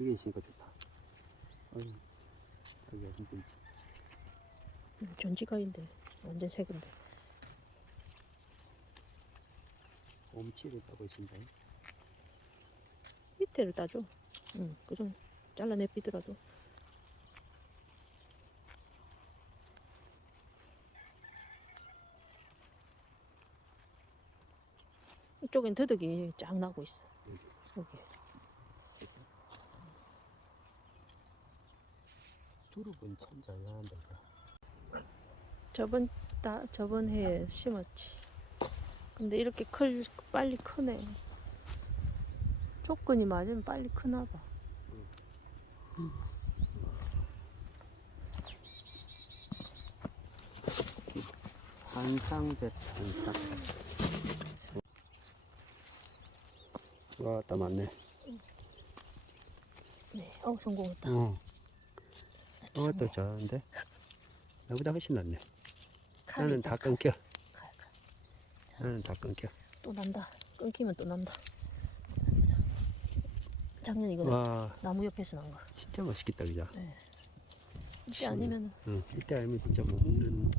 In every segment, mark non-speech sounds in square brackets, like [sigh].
이게 있으니까 좋다. 어이, 자기가 힘들지. 음, 전지가인데 완전 색인데. 옴치를 따고 있습니다. 밑에를 따줘. 응, 그좀 잘라내 비더라도. 이쪽엔 더덕이 쫙 나고 있어. 여기. 두릅은 참 잘 나간다. 이거. 저번 따 저번 해에 심었지. 근데 이렇게 클 빨리 크네. 조건이 맞으면 빨리 크나 봐. 한상대 한상. 와, 딱 맞네. 네, 어 성공했다. 어, 어. 또 잘하는데? 나보다 훨씬 낫네. 나는 다딱 끊겨. 나는 다 끊겨. 또 난다. 끊기면 또 난다. 작년 이거 와, 나무 옆에서 난 거. 진짜 맛있겠다, 그죠? 네. 이때 참. 아니면 응, 이때 알면 진짜 먹는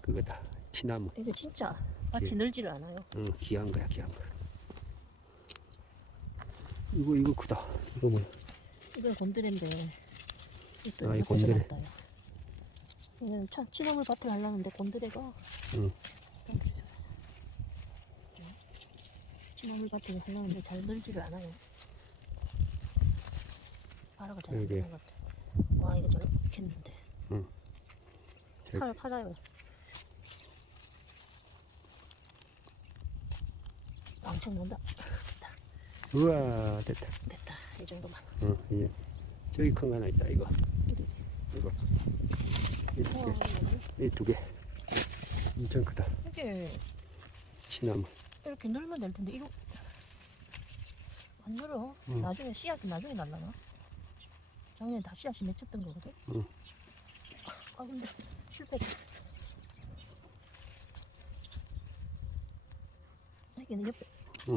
그거다. 치나무. 이거 진짜 마치 예. 늘지를 않아요. 응, 귀한 거야, 귀한 거. 이거, 이거 크다. 이거 뭐, 이건 곤드레인데 이것도 아, 이 곤드레. 이는 참 치나물 밭을 하려는데 곤드레가 응. 치나물 밭을 하려는데 잘 늘지를 않아요. 파라가 잘안. 되는 것 같아. 와 이거 저렇겠는데. 잘- 팔 팔아요. 왕창 논다. 우와, 됐다. 됐다. 이 정도만. 응, 이제. 저기 큰 거 하나 있다, 이거. 이거. 이두 와, 개. 이두 개. 엄청 크다. 이게 치나무. 이렇게 늘면 될 텐데 이거 안 늘어. 응. 나중에 씨앗은 나중에 날라나? 작년에 다 씨앗이 맺혔던 거거든. 응. 아 근데 실패다. 여기는 옆에. 응.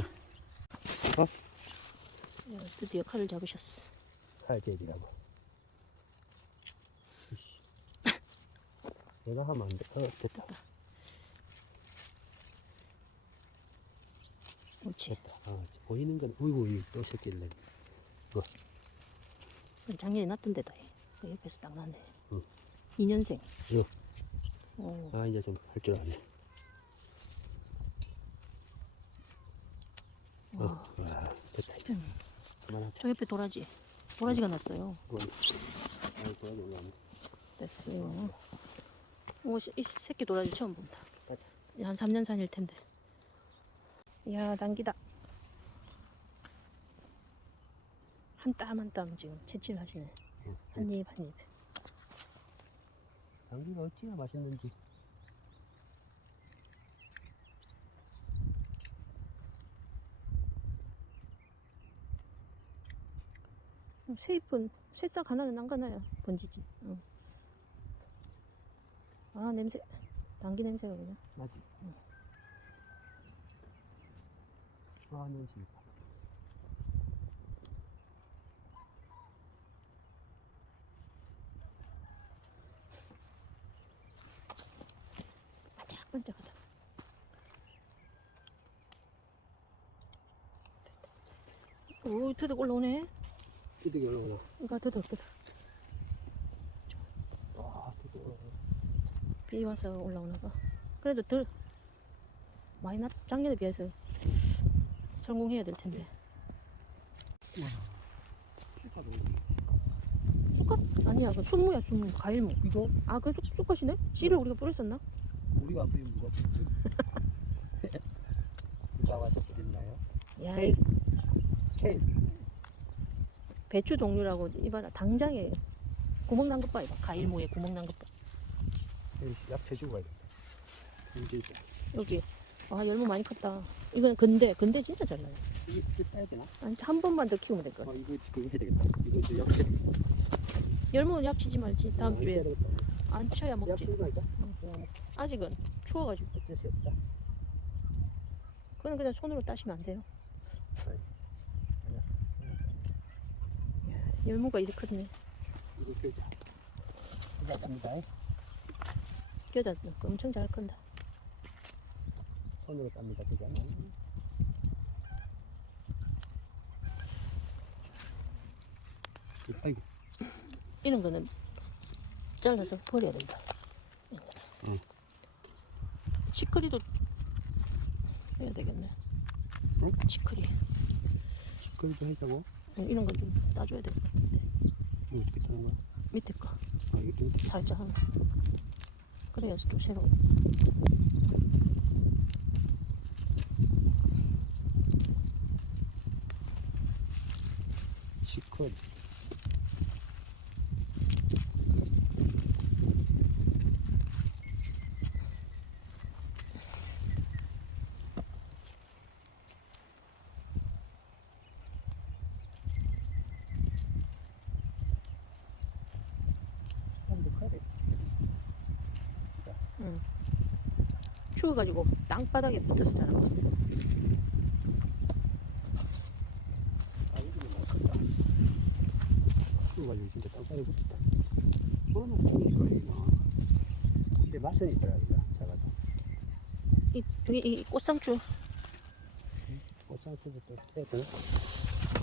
어? 예, 드디어 칼을 잡으셨어. 살제비라고. 내가 하면 안 돼. 어, 됐다. 옳지. 됐다. 아, 보이는 건, 어이구, 이또 새끼를 그건 작년에 났던 데다. 얘. 그 옆에서 딱 났네. 응. 2년생. 응. 어, 아, 이제 좀 할 줄 아네. 어, 와. 와, 됐다. 이제. 음. 그만하자. 저 옆에 도라지. 도라지가 났어요. 아이, 돌아 올라오네. 됐어요. 오, 이 새끼 도라지 처음 본다. 가자. 한 3년 산일 텐데. 이야, 당기다. 한 땀 한 땀 지금 채취를 하시네. 응. 한 입, 한 입. 당기가 어찌나 맛있는지. 음, 새잎은 새싹 하나는 안 가나요? 번지지. 응. 아, 냄새. 당기 냄새가 그냥. 나지? 좋아하는 집. 반짝반짝하다. 오, 드득 올라오네. 이득이 올라오나? 이거 드득, 드득. 와, 이득이 올라오나? 비 와서 올라오나 봐. 그래도 덜 많이 났, 작년에 비해서 성공해야 될 텐데. 쑥갓? 아니야, 그 순무야, 순무. 과일무. 이거 아, 그 쑥, 쑥갓이네? 씨를 우리가 뿌렸었나? 우리가 안 보이면 [laughs] 누가 와서 드렸나요? 야, 케일. 이 케일. 배추 종류라고 이봐라. 당장에 구멍 난 것 봐, 이봐. 과일무에 구멍 난 것 봐. 약채 주고 가야겠다. 진짜. 여기. 아, 열무 많이 컸다. 이건 근대, 근대 진짜 잘 나요. 이거 이거 따야 되나? 아니, 한 번만 더 키우면 될 것 같아. 어, 이거 그거 해야 되겠다. 이거 이제 약채. 열무는 약 치지 말지. 다음 어, 주에. 안 쳐야 먹지. 약채 말자. 아직은 추워가지고. 어쩔 수 없다. 그건 그냥 손으로 따시면 안 돼요. 아니, 아니야. 열무가 이렇게 크네. 이거 겨자. 겨자 땁니다. 겨자 엄청 잘 큰다. 손으로 땁니다. 겨자는. 아이고. 이런 거는 잘라서 버려야 된다. 응. 치커리도 해야 되겠네. 응? 치커리. 그래도 하자고. 응, 이런 건 좀 따줘야 될 것 같은데. 이거 어떻게 따는 거야? 밑에 거 아. 살짝 하나. 그래야지 또 새로. 시컷. 추워가지고 땅바닥에 붙어서 자란 것 같아. 아, 이거 너무 크다. 추워가지고 진짜 땅바닥에 붙었다. 뭐는 보니까 근데 맛은 있더라, 이거. 작아도. 이, 저기 이 꽃상추 꽃상추도 또 떼야 되나?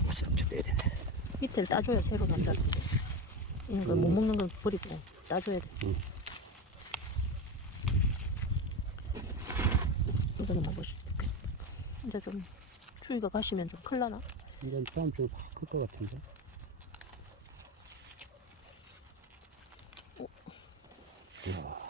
꽃상추 떼야 되네. 밑에를 따줘야 새로 난다. 이런 거못 음. 먹는 건 버리고 따줘야 돼. 음. 수 있게. 이제 좀 추위가 가시면 좀 클라나? 이런 다음 주에 클것 같은데. 이야,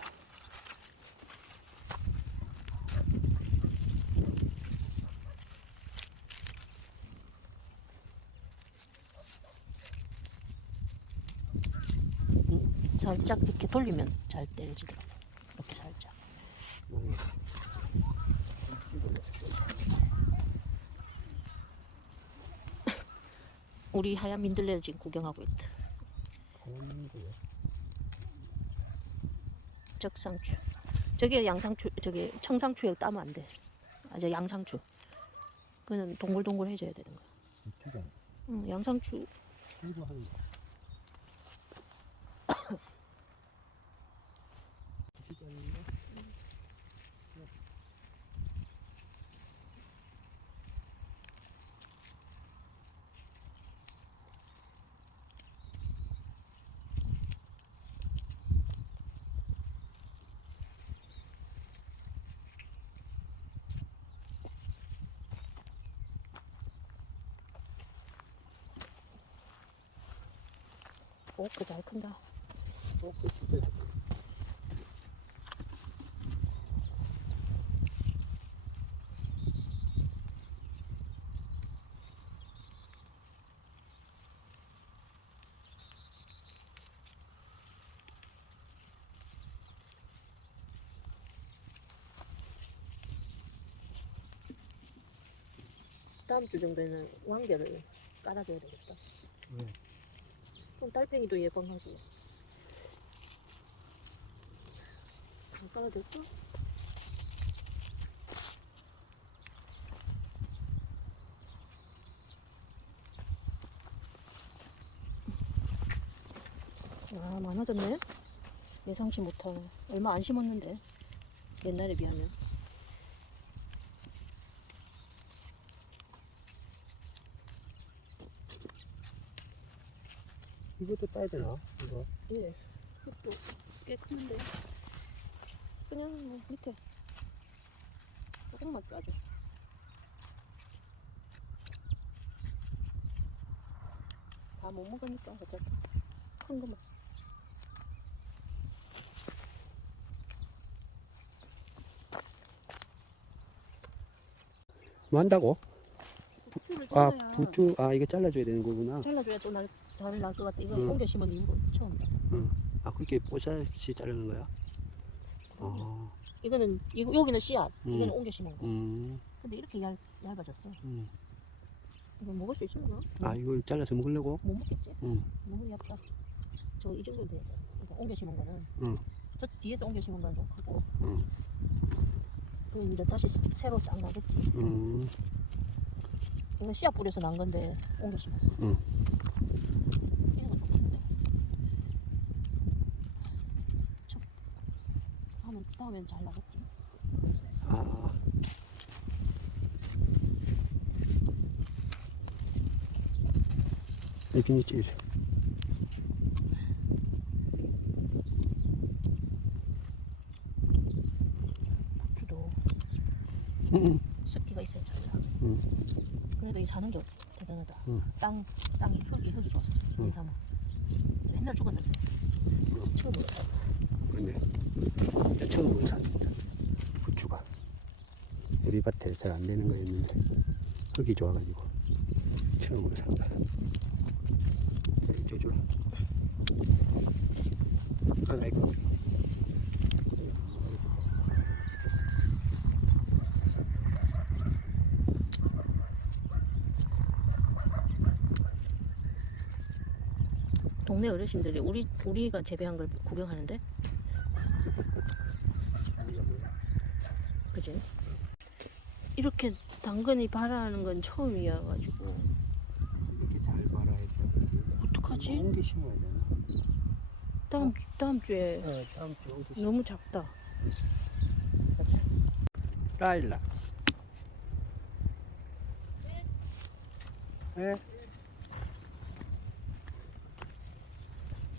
살짝 이렇게 돌리면 잘 떼지더라고. 이렇게 살짝. 많이. 우리 하얀 민들레를 지금 구경하고 있다. 적상추. 저게 양상추, 저기 청상추에 따면 안 돼. 아, 저 양상추. 그는 동글동글 해줘야 되는 거야. 응, 양상추 이거 하는 거. 진짜 아닌가? 오, 그잘 큰다. 다음 주 정도에는 왕개를 깔아줘야 되겠다. 왜? 그럼 달팽이도 예방하고. 안 깔아줄까? 아 많아졌네. 예상치 못한 얼마 안 심었는데 옛날에 비하면. 이것도 따야 되나? 이거. 예, 이것도 꽤 크는데 그냥 뭐 밑에 조금만 싸줘. 다 못 먹으니까 어차피 큰 거만. 뭐 한다고? 부추를 아, 잘라야 부추, 아, 이거 잘라줘야 되는 거구나. 잘라줘야 또 날 잘 날 것 같아. 이거 응. 옮겨 심은 이후로 처음이야. 아, 그렇게 뽀샤시 자르는 거야? 어, 이거는 이거 여기는 씨앗, 음. 이거는 옮겨 심은 거. 음, 근데 이렇게 얇 얇아졌어. 음. 이거 먹을 수 있을까? 아, 이걸 잘라서 먹으려고? 못 먹겠지. 응. 너무 얇다. 저 이 정도 돼. 그러니까 옮겨 심은 거는 응. 저 뒤에서 옮겨 심은 건좀 크고 응. 그 이제 다시 스- 새로 싹 나겠지. 음, 이건 씨앗 뿌려서 난 건데 옮겨 심었어. 응. 하면 잘 나겠지. 아. 이 비닐 찍으세요. 주도 응, 습기가 있어야 잘 나. 응. 그래도 이 사는 게 대단하다. 응. 땅 땅이 흙이 흙이 좋아서 응. 인삼은 맨날 죽었는데 처음으로 사. 그네. 진짜 처음으로 삽니다. 부추가. 우리 밭에 잘 안 되는 거였는데, 흙이 좋아가지고, 처음으로 산다. 저줄 하나 있고. 동네 어르신들이 우리 우리가 재배한 걸 구경하는데, 그지? 이렇게 당근이 발아하는 건 처음이어가지고 이렇게 잘 돼. 어떡하지? 옮기 심어야 되나? 다음 주- 다음 주에 어, 다음 주 옮기 심어. 너무 작다. 라일락. 네.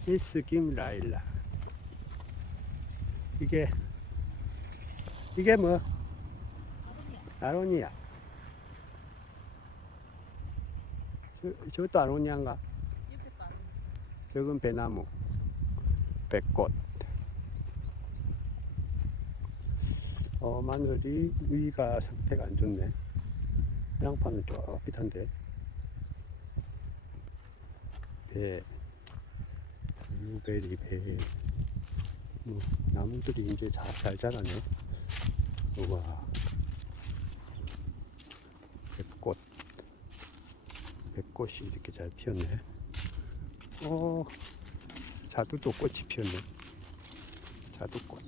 시스 김 라일락. 이게 이게 뭐 아로니아. 저, 저것도 아로니아인가? 저건 배나무, 백꽃. 어, 마늘이 위가 상태가 안 좋네. 양파는 쫄깃한데. 배, 블루베리 배. 뭐, 나무들이 이제 잘, 잘 자라네. 우와. 꽃이 이렇게 잘 피었네. 어, 자두도 꽃이 피었네. 자두꽃.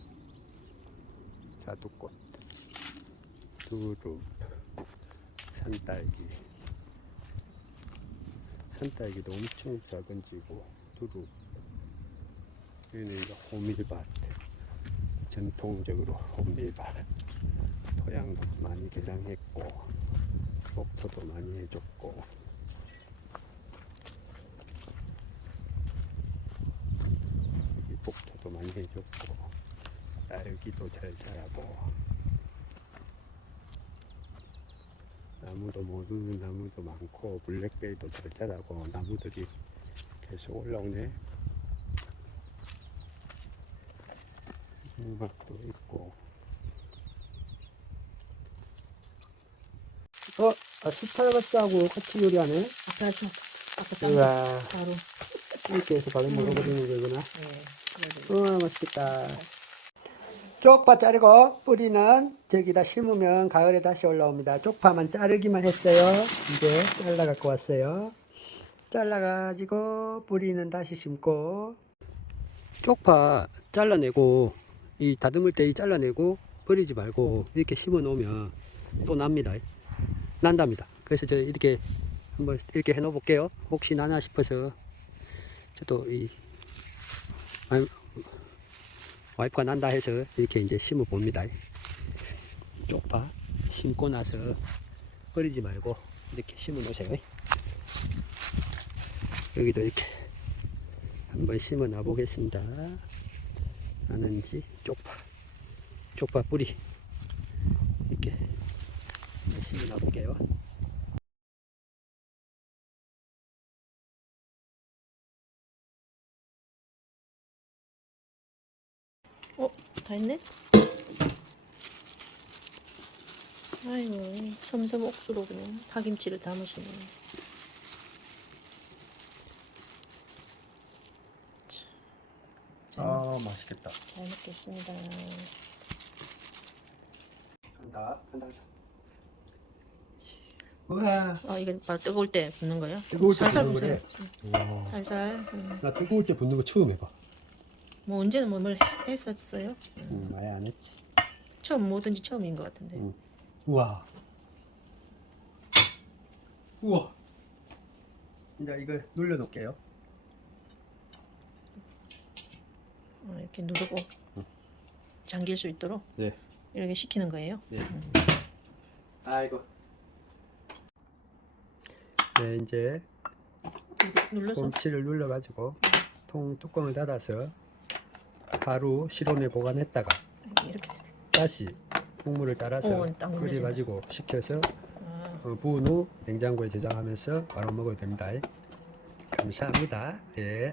자두꽃, 두릅, 산딸기. 산딸기도 엄청 작은 지고 두릅. 여기는 이제 호밀밭. 전통적으로 호밀밭. 토양도 많이 개량했고, 목토도 많이 해줬고. 여기 복토도 많이 해줬고. 딸기도 잘 자라고 나무도 모르는 나무도 많고 블랙베리도 잘 자라고 나무들이 계속 올라오네 수박도 있고 어? 아스파라거스하고 같이 요리하네? 아까 저 아까 딴 우와 바로 이렇게 해서 바로 먹어버리는 거구나 예. 우와 맛있겠다. 쪽파 자르고 뿌리는 저기다 심으면 가을에 다시 올라옵니다. 쪽파만 자르기만 했어요. 이제 잘라 갖고 왔어요. 잘라 가지고 뿌리는 다시 심고 쪽파 잘라내고 이 다듬을 때 이 잘라내고 버리지 말고 이렇게 심어 놓으면 또 납니다. 난답니다. 그래서 저 이렇게 한번 이렇게 해 놓어 볼게요. 혹시 나나 싶어서 저도 이 와이프가 난다 해서 이렇게 이제 심어 봅니다. 쪽파 심고 나서 버리지 말고 이렇게 심어 놓으세요. 여기도 이렇게 한번 심어 놔 보겠습니다. 나는지 쪽파, 쪽파 뿌리 이렇게 심어 놔 볼게요. 다 했네? 아이고, 섬섬 옥수로 그냥 파김치를 담으시네. 아 맛있겠다. 잘 먹겠습니다. 간다, 간다. 우와, 어, 이건 바로 뜨거울 때 붓는 거야? 뜨거울 때 살살 붓는 거래? 우와. 살살. 음. 나 뜨거울 때 붓는 거 처음 해봐. 뭐 언제는 뭐뭘 했, 었어요 음, 아예 안 했지. 처음 뭐든지 처음인 것 같은데. 음. 우와. 우와. 이제 이거 눌러 놓을게요. 어, 이렇게 누르고 잠길 수 있도록 네. 이렇게 식히는 거예요. 네. 아이고. 네, 이제 눌러서 곰치를 눌러 가지고 통 뚜껑을 닫아서 바로 실온에 보관했다가 이렇게. 다시 국물을 따라서 어, 딱. 끓여가지고 식혀서 아, 어, 부은 후 냉장고에 저장하면서 바로 먹어도 됩니다. 감사합니다. 예.